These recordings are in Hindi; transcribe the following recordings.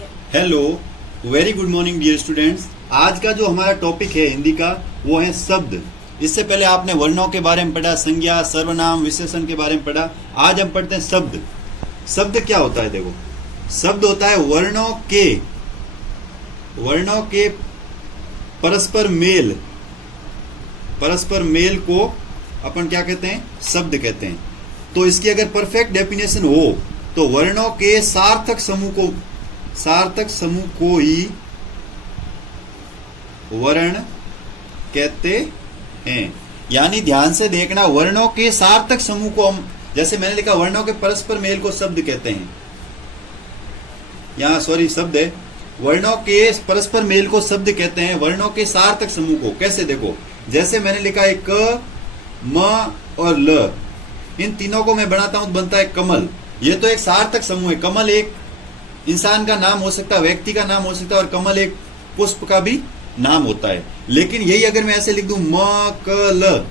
Hello, very good morning dear students. आज का जो हमारा टॉपिक है हिंदी का वो है शब्द। इससे पहले आपने वर्णों के बारे में पढ़ा, संज्ञा, सर्वनाम, विशेषण के बारे में पढ़ा। आज हम पढ़ते हैं शब्द। शब्द क्या होता है? देखो, शब्द होता है वर्णों के परस्पर मेल को अपन क्या कहते हैं? शब्द कहते हैं। तो इसकी अगर परफेक्ट डेफिनेशन हो तो वर्णों के सार्थक समूह को ही वर्ण कहते हैं। यानी ध्यान से देखना, वर्णों के सार्थक समूह को हम, जैसे मैंने लिखा, वर्णों के परस्पर मेल को शब्द कहते हैं। यहाँ शब्द है, वर्णों के परस्पर मेल को शब्द कहते हैं। वर्णों के सार्थक समूह को कैसे? देखो, जैसे मैंने लिखा है क, म और ल, इन तीनों को मैं बनाता हूं तो बनता है कमल। ये तो एक सार्थक समूह है। कमल एक इंसान का नाम हो सकता है, व्यक्ति का नाम हो सकता है, और कमल एक पुष्प का भी नाम होता है। लेकिन यही अगर मैं ऐसे लिख दूं म क ल,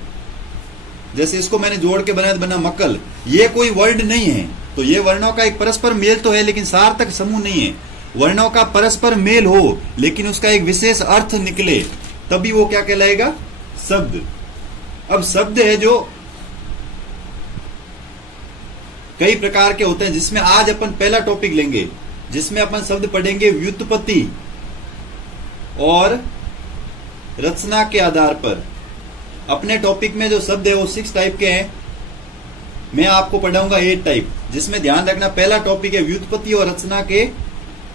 जैसे इसको मैंने जोड़ के बनाया तो बना मकल, ये कोई वर्ड नहीं है। तो ये वर्णों का एक परस्पर मेल तो है लेकिन सार्थक समूह नहीं है। वर्णों का परस्पर मेल हो लेकिन उसका एक विशेष अर्थ निकले तभी वो क्या कहलाएगा? शब्द। अब शब्द है जो कई प्रकार के होते हैं, जिसमें आज अपन पहला टॉपिक लेंगे, जिसमें अपन शब्द पढ़ेंगे व्युत्पत्ति और रचना के आधार पर। अपने टॉपिक में जो शब्द है वो 6 टाइप के हैं, मैं आपको पढ़ाऊंगा 8 टाइप। जिसमें ध्यान रखना, पहला टॉपिक है व्युत्पत्ति और रचना के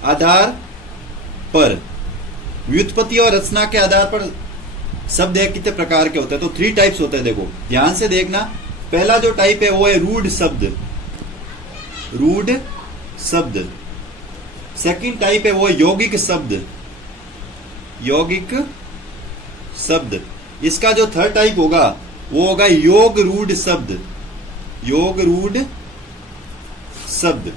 आधार पर। व्युत्पत्ति और रचना के आधार पर शब्द है कितने प्रकार के होते हैं? तो 3 टाइप्स होते हैं। देखो, ध्यान से देखना। पहला जो टाइप है वो है रूढ़ शब्द। सेकंड टाइप है वो यौगिक शब्द। इसका जो थर्ड टाइप होगा वो होगा योग रूढ़ शब्द।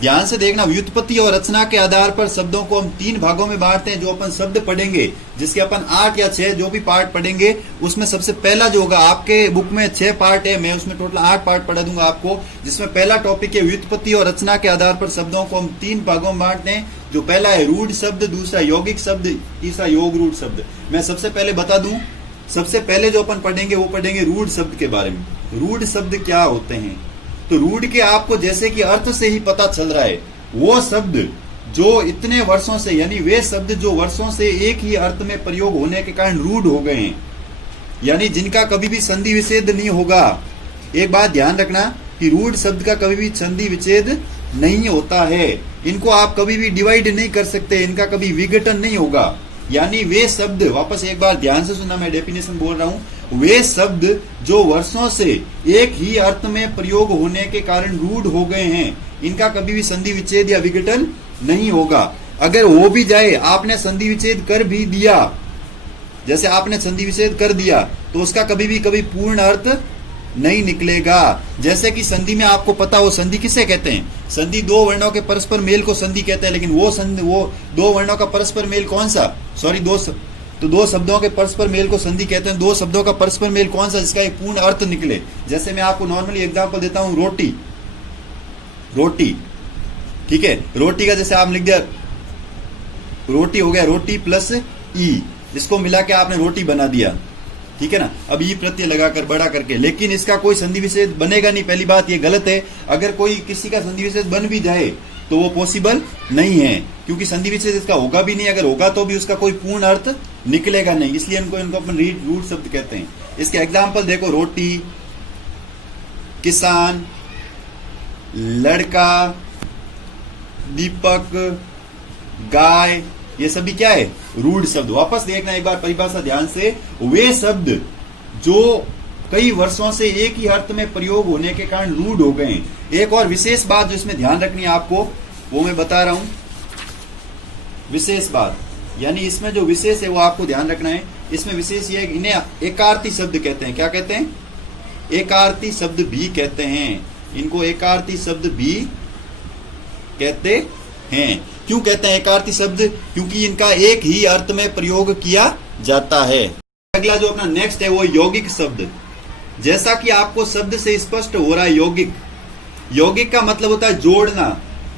ध्यान से देखना, व्युत्पत्ति और रचना के आधार पर शब्दों को हम 3 भागों में बांटते हैं। जो अपन शब्द पढ़ेंगे, जिसके अपन 8 या 6 जो भी पार्ट पढ़ेंगे, उसमें सबसे पहला जो होगा, आपके बुक में 6 पार्ट है, मैं उसमें टोटल 8 पार्ट पढ़ा दूंगा आपको। जिसमें पहला टॉपिक है व्युत्पत्ति और रचना के आधार पर शब्दों को हम 3 भागों में बांटते हैं। जो पहला है रूढ़ शब्द, दूसरा यौगिक शब्द, तीसरा योग रूढ़ शब्द। मैं सबसे पहले बता दूं, सबसे पहले जो अपन पढ़ेंगे वो पढ़ेंगे रूढ़ शब्द के बारे में। रूढ़ शब्द क्या होते हैं? तो रूढ़ के आपको जैसे कि अर्थ से ही पता चल रहा है, वो शब्द जो इतने वर्षों से, यानी वे शब्द जो वर्षों से एक ही अर्थ में प्रयोग होने के कारण रूढ़ हो गए हैं, यानी जिनका कभी भी संधि विच्छेद नहीं होगा। एक बात ध्यान रखना कि रूढ़ शब्द का कभी भी संधि विच्छेद नहीं होता है। इनको आप कभी भी डिवाइड नहीं कर सकते, इनका कभी विघटन नहीं होगा। यानी वे शब्द, वापस एक बार ध्यान से सुनना, मैं डेफिनेशन बोल रहा हूं, वे शब्द जो वर्षों से एक ही अर्थ में प्रयोग होने के कारण रूढ़ हो गए हैं, इनका कभी भी संधि विच्छेद या विघटन नहीं होगा। अगर हो भी जाए, आपने संधि विच्छेद कर भी दिया, जैसे आपने संधि विच्छेद कर दिया, तो उसका कभी पूर्ण अर्थ नहीं निकलेगा। जैसे कि संधि में आपको पता हो, संधि किसे कहते हैं? संधि 2 वर्णों के परस्पर मेल को संधि कहते हैं। लेकिन वो 2 वर्णों का परस्पर मेल कौन सा? तो 2 शब्दों के परस्पर मेल को संधि कहते हैं। 2 शब्दों का परस्पर मेल कौन सा, जिसका एक पूर्ण अर्थ निकले? जैसे मैं आपको नॉर्मली एग्जांपल देता हूं, रोटी, ठीक है। रोटी का जैसे आप लिख दिया, रोटी हो गया रोटी प्लस ई, इसको मिला के आपने रोटी बना दिया, ठीक है ना। अब ई प्रत्यय लगाकर बड़ा करके, लेकिन इसका कोई संधि विच्छेद बनेगा नहीं। पहली बात ये गलत है। अगर कोई किसी का संधि विच्छेद बन भी जाए तो वो पॉसिबल नहीं है, क्योंकि संधि विच्छेद इसका होगा भी नहीं। अगर होगा तो भी उसका कोई पूर्ण अर्थ निकलेगा नहीं, इसलिए इनको अपन रूढ़ शब्द कहते हैं। इसके एग्जाम्पल देखो, रोटी, किसान, लड़का, दीपक, गाय, ये सभी क्या है? रूढ़ शब्द। वापस देखना एक बार परिभाषा ध्यान से, वे शब्द जो कई वर्षों से एक ही अर्थ में प्रयोग होने के कारण रूढ़ हो गए हैं। एक और विशेष बात जो इसमें ध्यान रखनी है आपको, वो मैं बता रहा हूं। विशेष बात, यानी इसमें जो विशेष है वो आपको ध्यान रखना है। इसमें विशेष ये है कि इन्हें एकार्थी शब्द कहते हैं। क्या कहते हैं? एकार्थी शब्द भी कहते हैं। इनको एकार्थी शब्द भी कहते हैं। क्यों कहते हैं एकार्थी शब्द? क्योंकि इनका एक ही अर्थ में प्रयोग किया जाता है। अगला जो अपना नेक्स्ट है वो यौगिक शब्द। जैसा कि आपको शब्द से स्पष्ट हो रहा है, यौगिक का मतलब होता है जोड़ना,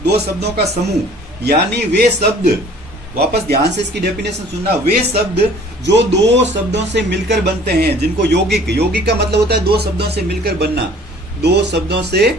2 शब्दों का समूह। यानी वे शब्द, वापस ध्यान से इसकी डेफिनेशन सुनना, वे शब्द जो दो शब्दों से मिलकर बनते हैं, जिनको यौगिक, यौगिक का मतलब होता है दो शब्दों से मिलकर बनना, दो शब्दों से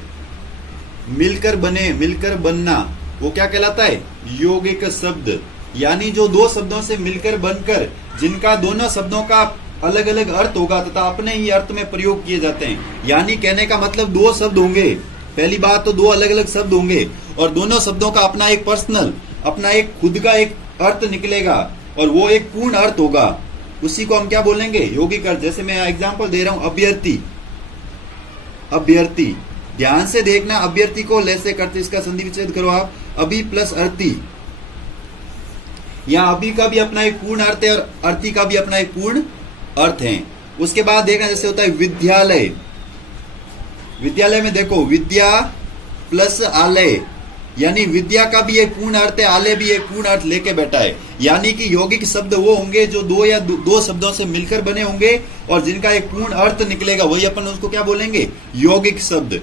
मिलकर बने, मिलकर बनना, वो क्या कहलाता है? यौगिक शब्द। यानी जो दो शब्दों से मिलकर बनकर, जिनका दोनों शब्दों का अलग अलग अर्थ होगा तथा अपने ही अर्थ में प्रयोग किए जाते हैं। यानी कहने का मतलब दो शब्द होंगे, पहली बात तो दो अलग अलग शब्द होंगे और दोनों शब्दों का अपना एक पर्सनल, अपना एक खुद का एक अर्थ निकलेगा और वो एक पूर्ण अर्थ होगा, उसी को हम क्या बोलेंगे? यौगिक अर्थ। जैसे मैं एग्जांपल दे रहा हूं, अभ्यर्थी, अभ्यर्थी, ध्यान से देखना, अभ्यर्थी को लैसे करते, इसका संधि विच्छेद करो आप, अभि प्लस अर्थी। यहां अभि का भी अपना एक पूर्ण अर्थ है और अर्थी का भी अपना एक पूर्ण अर्थ है। उसके बाद देखना जैसे होता है विद्यालय, विद्यालय में देखो विद्या प्लस आलय, यानी विद्या का भी एक पूर्ण अर्थ है, आलय भी एक पूर्ण अर्थ लेके बैठा है। यानी कि यौगिक शब्द वो होंगे जो दो या दो शब्दों से मिलकर बने होंगे और जिनका एक पूर्ण अर्थ निकलेगा, वही अपन उसको क्या बोलेंगे? यौगिक शब्द।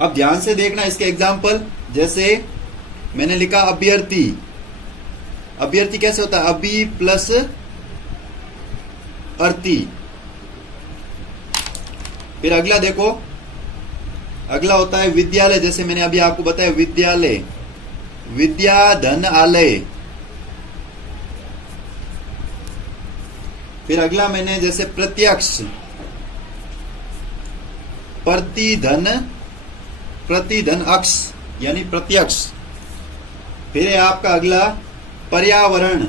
अब ध्यान से देखना इसके एग्जाम्पल, जैसे मैंने लिखा अभ्यर्थी, अभ्यर्थी कैसे होता है? अभि प्लस अर्थी। फिर अगला देखो, अगला होता है विद्यालय, जैसे मैंने अभी आपको बताया विद्यालय, विद्या धन आलय। फिर अगला मैंने जैसे प्रत्यक्ष, प्रतिधन अक्ष, यानी प्रत्यक्ष। फिर है आपका अगला पर्यावरण,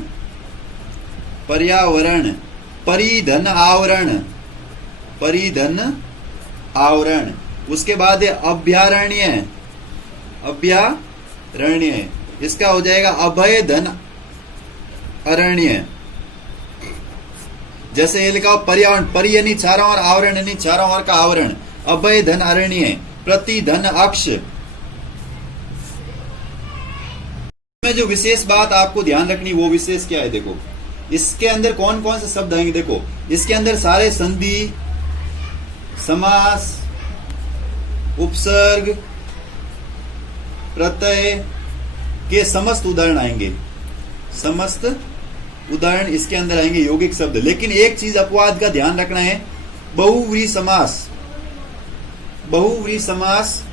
पर्यावरण, परिधन आवरण, परिधन आवरण। उसके बाद है अभयारण्य, अभयारण्य, इसका हो जाएगा अभय धन अरण्य। जैसे ये लिखा हो पर्यावरण, परि यानी चारों ओर, आवरण यानी चारों ओर का आवरण, अभय धन अरण्य, प्रति धन अक्ष। में जो विशेष बात आपको ध्यान रखनी, वो विशेष क्या है? देखो इसके अंदर कौन कौन से शब्द आएंगे। देखो इसके अंदर सारे संधि, समास, उपसर्ग, प्रत्यय के समस्त उदाहरण आएंगे, समस्त उदाहरण इसके अंदर आएंगे यौगिक शब्द। लेकिन एक चीज अपवाद का ध्यान रखना है, बहुव्रीहि समास, बहुव्रीहि समास,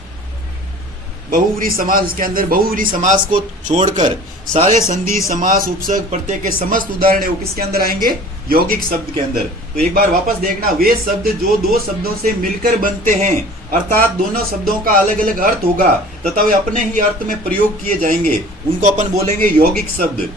बहुव्रीहि समास, इसके अंदर बहुव्रीहि समास को छोड़कर सारे संधि, समास, उपसर्ग, प्रत्यय के समस्त उदाहरण है वो किसके अंदर आएंगे? यौगिक शब्द के अंदर। तो एक बार वापस देखना, वे शब्द जो दो शब्दों से मिलकर बनते हैं, अर्थात दोनों शब्दों का अलग अलग अर्थ होगा तथा वे अपने ही अर्थ में प्रयोग किए जाएंगे, उनको अपन बोलेंगे यौगिक शब्द।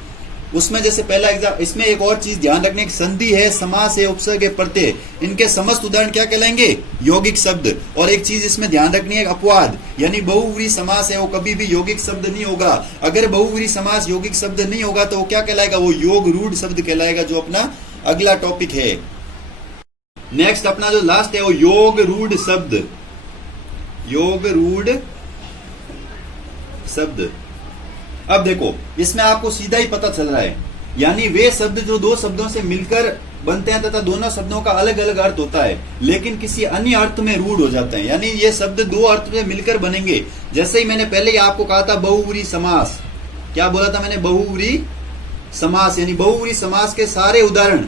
उसमें जैसे पहला एग्जाम, इसमें एक और चीज ध्यान रखने की, संधि है, समास है, उपसर्ग है, प्रत्यय, इनके समस्त उदाहरण क्या कहलाएंगे? यौगिक शब्द। और एक चीज इसमें ध्यान रखनी है, अपवाद, यानी बहुव्रीहि समास है वो कभी भी यौगिक शब्द नहीं होगा। अगर बहुव्रीहि समास यौगिक शब्द नहीं होगा तो वो क्या कहलाएगा? वो योग रूढ़ शब्द कहलाएगा, जो अपना अगला टॉपिक है। नेक्स्ट अपना जो लास्ट है वो योग रूढ़ शब्द, योग रूढ़ शब्द। अब देखो इसमें आपको सीधा ही पता चल रहा है, यानी वे शब्द जो दो शब्दों से मिलकर बनते हैं तथा दोनों शब्दों का अलग अलग अर्थ होता है लेकिन किसी अन्य अर्थ में रूढ़ हो जाते हैं, यानी ये शब्द दो अर्थ में मिलकर बनेंगे। जैसे ही मैंने पहले ही आपको कहा था बहुव्रीहि समास, क्या बोला था मैंने? बहुव्रीहि समास, यानी बहुव्रीहि समास के सारे उदाहरण,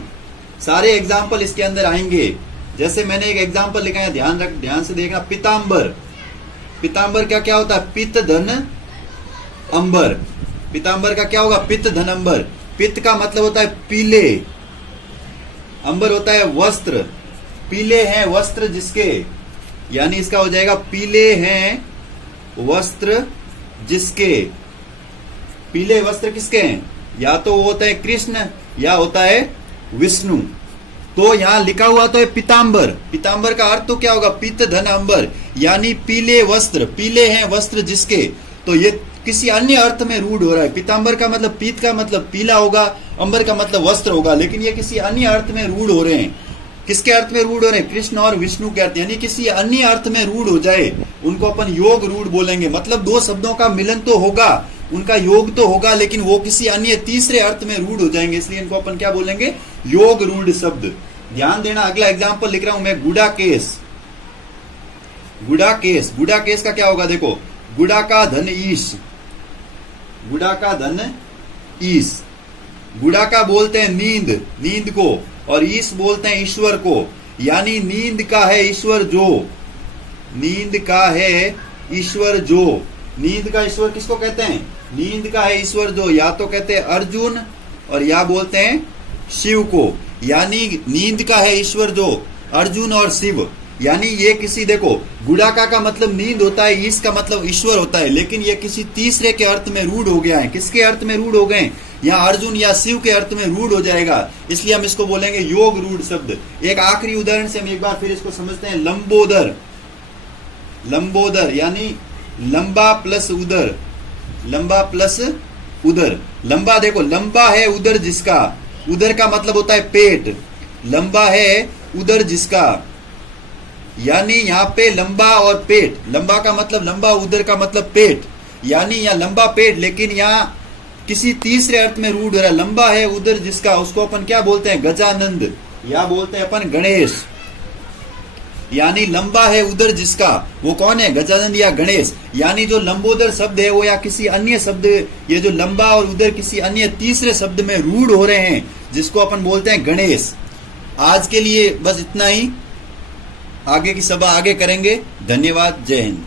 सारे एग्जाम्पल इसके अंदर आएंगे। जैसे मैंने एक एग्जाम्पल लिखा है, ध्यान से देखना, पिताम्बर, पिताम्बर का क्या होता है? पित्त धन अंबर, पिताम्बर का क्या होगा? पित्त धन अंबर। पित्त का मतलब होता है पीले, अंबर होता है वस्त्र, पीले हैं वस्त्र जिसके, यानी इसका हो जाएगा पीले हैं वस्त्र जिसके। पीले वस्त्र किसके हैं? या तो वो होता है कृष्ण या होता है विष्णु। तो यहां लिखा हुआ तो है पिताम्बर, पिताम्बर का अर्थ तो क्या होगा? पित्त धन अंबर, यानी पीले वस्त्र, पीले हैं वस्त्र जिसके। तो ये किसी अन्य अर्थ में रूढ़ हो रहा है। पीताम्बर का मतलब, पीत का मतलब पीला होगा, अंबर का मतलब वस्त्र होगा, लेकिन ये किसी अन्य अर्थ में रूढ़ हो रहे हैं। किसके अर्थ में रूढ़ हो रहे हैं? कृष्ण और विष्णु के अर्थ, यानी किसी अन्य अर्थ में रूढ़ हो जाए उनको अपन योग रूढ़ बोलेंगे। मतलब दो शब्दों का मिलन तो होगा, उनका योग तो होगा, लेकिन वो किसी अन्य तीसरे अर्थ में रूढ़ हो जाएंगे, इसलिए इनको अपन क्या बोलेंगे? योग रूढ़ शब्द। ध्यान देना, अगला एग्जाम्पल लिख रहा हूं मैं, गुडाकेश, गुडाकेश, गुडाकेश का क्या होगा? देखो, गुडा का धन ईश, गुड़ा का धन ईश। गुड़ा का बोलते हैं नींद, नींद को, और ईश बोलते हैं ईश्वर को। यानी नींद का है ईश्वर जो, नींद का है ईश्वर जो। नींद का ईश्वर किसको कहते हैं? नींद का है ईश्वर जो, या तो कहते हैं अर्जुन और या बोलते हैं शिव को। यानी नींद का है ईश्वर जो, अर्जुन और शिव। यानी ये किसी, देखो गुड़ाका का मतलब नींद होता है, ईश का मतलब ईश्वर होता है, लेकिन ये किसी तीसरे के अर्थ में रूढ़ हो गया है। किसके अर्थ में रूढ़ हो गए? यहाँ अर्जुन या शिव के अर्थ में रूढ़ हो जाएगा, इसलिए हम इसको बोलेंगे योग रूढ़ शब्द। एक आखिरी उदाहरण से हम एक बार फिर इसको समझते हैं। लंबोदर, लंबोदर यानी लंबा प्लस उदर, लंबा प्लस उदर। लंबा, देखो लंबा है उदर जिसका, उदर का मतलब होता है पेट, लंबा है उदर जिसका। यानी यहाँ पे लंबा और पेट, लंबा का मतलब लंबा, उदर का मतलब पेट, यानी यहाँ लंबा पेट, लेकिन यहाँ किसी तीसरे अर्थ में रूढ़ हो रहा है। लंबा है उदर जिसका, उसको अपन क्या बोलते हैं? गजानंद, या बोलते हैं अपन गणेश। यानी लंबा है उदर जिसका, वो कौन है? गजानंद या गणेश। यानी जो लंबोदर शब्द है वो या किसी अन्य शब्द, ये जो लंबा और उदर किसी अन्य तीसरे शब्द में रूढ़ हो रहे हैं, जिसको अपन बोलते हैं गणेश। आज के लिए बस इतना ही, आगे की सभा आगे करेंगे। धन्यवाद, जय हिंद।